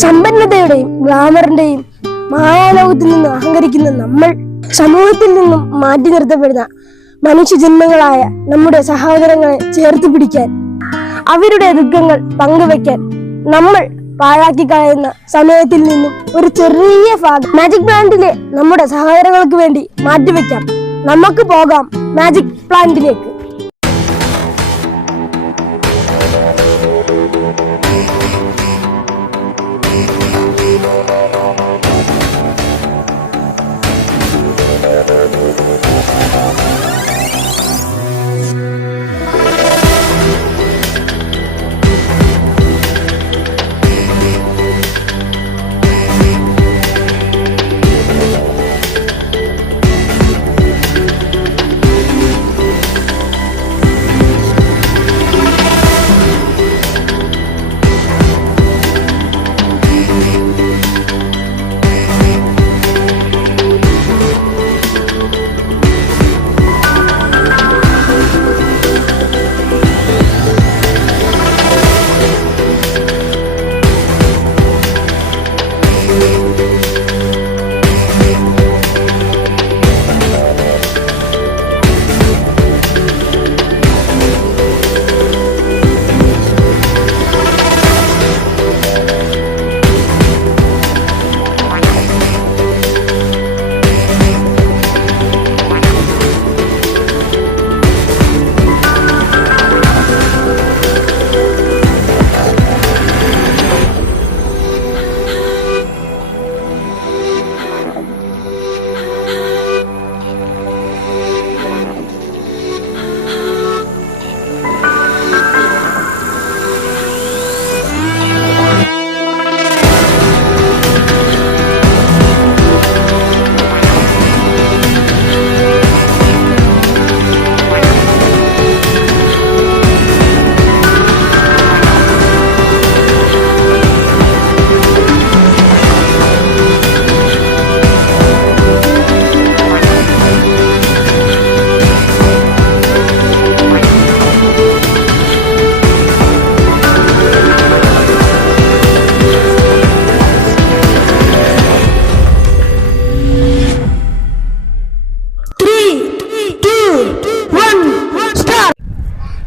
സമ്പന്നതയുടെയും ഗ്ലാമറിന്റെയും മായാലോകത്തിൽ നിന്ന് അഹങ്കരിക്കുന്ന നമ്മൾ സമൂഹത്തിൽ നിന്നും മാറ്റി നിർത്തപ്പെടുന്ന മനുഷ്യജന്മങ്ങളായ നമ്മുടെ സഹോദരങ്ങളെ ചേർത്ത് പിടിക്കാൻ, അവരുടെ ദുഃഖങ്ങൾ പങ്കുവെക്കാൻ നമ്മൾ പാഴാക്കി കളയുന്ന സമയത്തിൽ നിന്നും ഒരു ചെറിയ ഭാഗം മാജിക് പ്ലാന്റിലെ നമ്മുടെ സഹോദരങ്ങൾക്ക് വേണ്ടി മാറ്റിവെക്കാം. നമുക്ക് പോകാം മാജിക് പ്ലാന്റിലേക്ക്.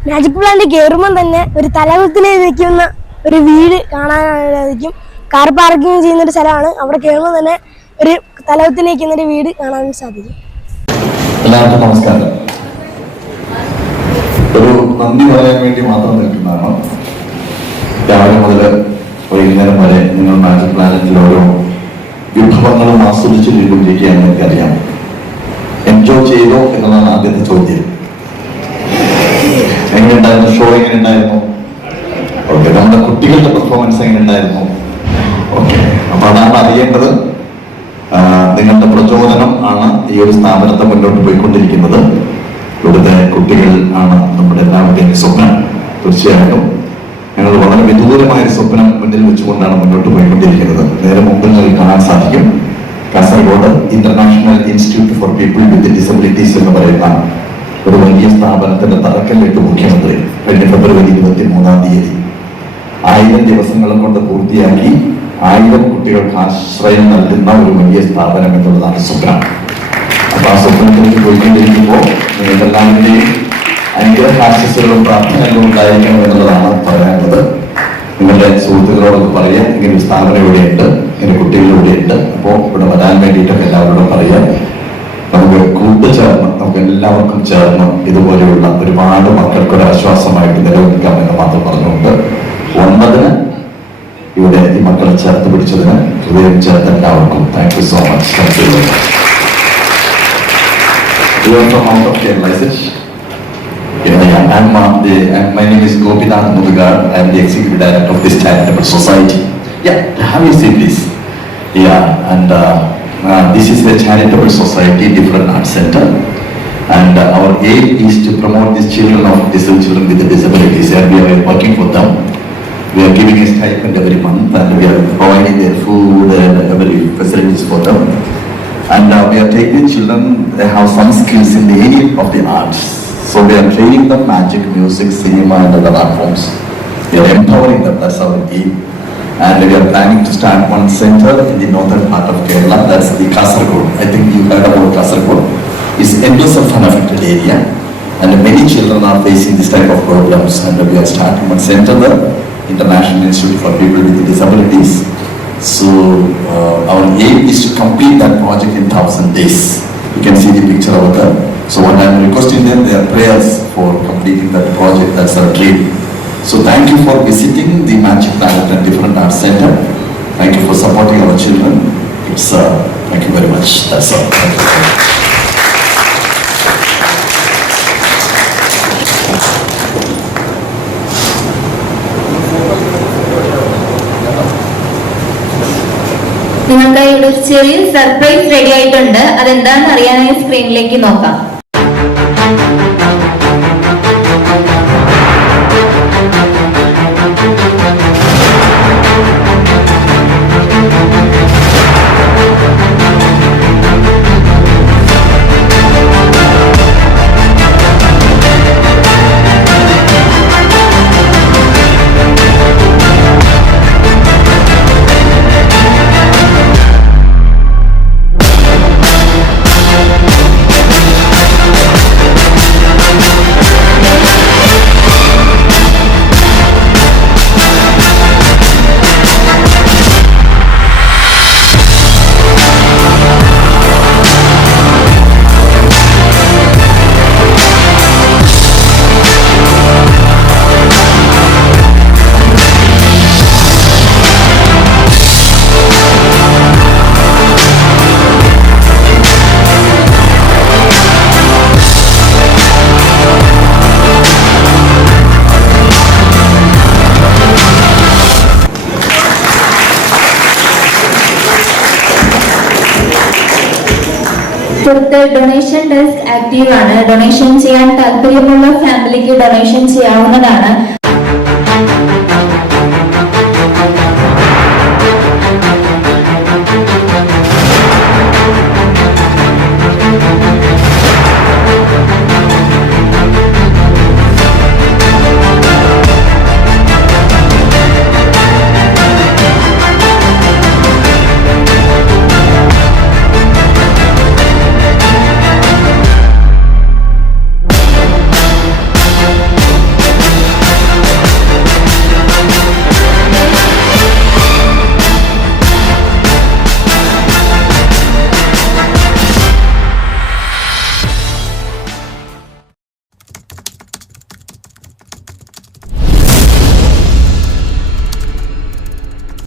മാജിക് പ്ലാന്റ് കയറുമ്പോൾ തന്നെ ഒരു തലകുത്തിലേക്ക് നിൽക്കുന്ന ഒരു വീട് കാണാനായിരിക്കും. കാർ പാർക്കിംഗ് ചെയ്യുന്ന ഒരു സ്ഥലമാണ്. അവിടെ കയറുമ്പോൾ തന്നെ ഒരു തലകുത്തിന് നിൽക്കുന്ന ഒരു വീട് കാണാൻ സാധിക്കും. എല്ലാവർക്കും നമസ്കാരം. ഒരു നന്ദി പറയാൻ വേണ്ടി മാത്രം നിൽക്കുന്നതാണ്. രാവിലെ മുതൽ വൈകുന്നേരം വരെ നിങ്ങൾ മാജിക് പ്ലാനറ്റിൽ ഓരോ വിഭവങ്ങളും ആസ്വദിച്ച് കൊണ്ടിരിക്കുകയാണെന്ന് എനിക്കറിയാം. എൻജോയ് ചെയ്തോ എന്നതാണ് ആദ്യത്തെ ചോദ്യം. എങ്ങനെയുണ്ടായിരുന്നു ഷോ? എങ്ങനെയുണ്ടായിരുന്നു? ഓക്കെ, നമ്മുടെ കുട്ടികളുടെ പെർഫോമൻസ് എങ്ങനെയുണ്ടായിരുന്നു? ഓക്കെ, അപ്പൊ അതാണ് അറിയേണ്ടത്. നിങ്ങളുടെ പ്രചോദനം ആണ് ഈ ഒരു സ്ഥാപനത്തെ മുന്നോട്ട് പോയിക്കൊണ്ടിരിക്കുന്നത്. ഇവിടുത്തെ കുട്ടികൾ ആണ് നമ്മുടെ എല്ലാവരുടെയും സ്വപ്നം. തീർച്ചയായിട്ടും ഞങ്ങൾ വളരെ വിദൂരമായ ഒരു സ്വപ്നം മുന്നിൽ വെച്ചുകൊണ്ടാണ് മുന്നോട്ട് പോയിക്കൊണ്ടിരിക്കുന്നത്. നേരെ മുമ്പിൽ നിങ്ങൾക്ക് കാണാൻ സാധിക്കും Kasaragod international institute for people with disabilities എന്ന് പറയുന്ന ഒരു വലിയ സ്ഥാപനത്തിന്റെ തറക്കല്ലിട്ട് മുഖ്യമന്ത്രി കഴിഞ്ഞ ഫെബ്രുവരി 23-ാം തീയതി 1000 ദിവസങ്ങളും കൊണ്ട് പൂർത്തിയാക്കി 1000 കുട്ടികൾക്ക് ആശ്രയം നൽകുന്ന ഒരു വലിയ സ്ഥാപനം എന്നുള്ളതാണ് സ്വപ്നം. അപ്പൊ ആ സ്വപ്നത്തിലേക്ക് പോയിക്കൊണ്ടിരിക്കുമ്പോൾ നിങ്ങൾക്കെല്ലാവരുടെയും അനുഗ്രഹാശസ്സുകളും പ്രാർത്ഥനകളും ഉണ്ടായിരിക്കണം എന്നുള്ളതാണ് പറയാനുള്ളത്. നിങ്ങളുടെ സുഹൃത്തുക്കളോടൊക്കെ പറയാം, ഇങ്ങനെ ഒരു സ്ഥാപനം ഇവിടെയുണ്ട്, ഇങ്ങനെ കുട്ടികളിവിടെയുണ്ട്. അപ്പോൾ ഇവിടെ വരാൻ വേണ്ടിയിട്ടൊക്കെ എല്ലാവരോടും പറയാം. നമുക്ക് കൂട്ടുചേർന്ന് നമുക്ക് എല്ലാവർക്കും ചേർന്ന് ഇതുപോലെയുള്ള ഒരുപാട് മക്കൾക്ക് ഒരു ആശ്വാസമായിട്ട് നിലനിൽക്കാം എന്ന് മാത്രം പറഞ്ഞുകൊണ്ട് 9-ന് ഇവിടെ ഈ മക്കളെ ചേർത്ത് പിടിച്ചതിന് ഹൃദയം ചേർത്ത് എല്ലാവർക്കും thank you so much. Thank you. My name is Gopinath Murugan. I am the executive director of this charitable society. Yeah, have you seen this? Yeah, and this is a charitable society, different arts center, and our aim is to promote these children of disabled children with disabilities, and we are working for them. We are giving a stipend every month, and we are providing their food and every facilities for them. And we are taking children, they have some skills in the area of the arts. So we are training them magic, music, cinema and other art forms. We are empowering them, that's our aim. and we are planning to start one center in the northern part of Kerala. That's the Kasaragod. I think you heard about Kasaragod. It's endless of unaffected area, and many children are facing this type of problems. And we are starting one center there, International Institute for People with Disabilities. So our aim is to complete that project in 1,000 days. You can see the picture over there. So what I am requesting them, their prayers for completing that project. That's our dream. So thank you for visiting the Magic Planet and Different Arts Center. Thank you for supporting our children. It's thank you very much. That's all. Thank you. നിങ്ങൾക്കായി ഒരു ചെറിയ surprise ready ആയിട്ടുണ്ട്. അതെന്താണെന്ന് അറിയാനായി സ്ക്രീനിലേക്ക് നോക്കാം. ഇപ്പോഴത്തെ donation desk active ആണ്. ഡൊണേഷൻ ചെയ്യാൻ താല്പര്യമുള്ള ഫാമിലിക്ക് ഡൊണേഷൻ ചെയ്യാവുന്നതാണ്.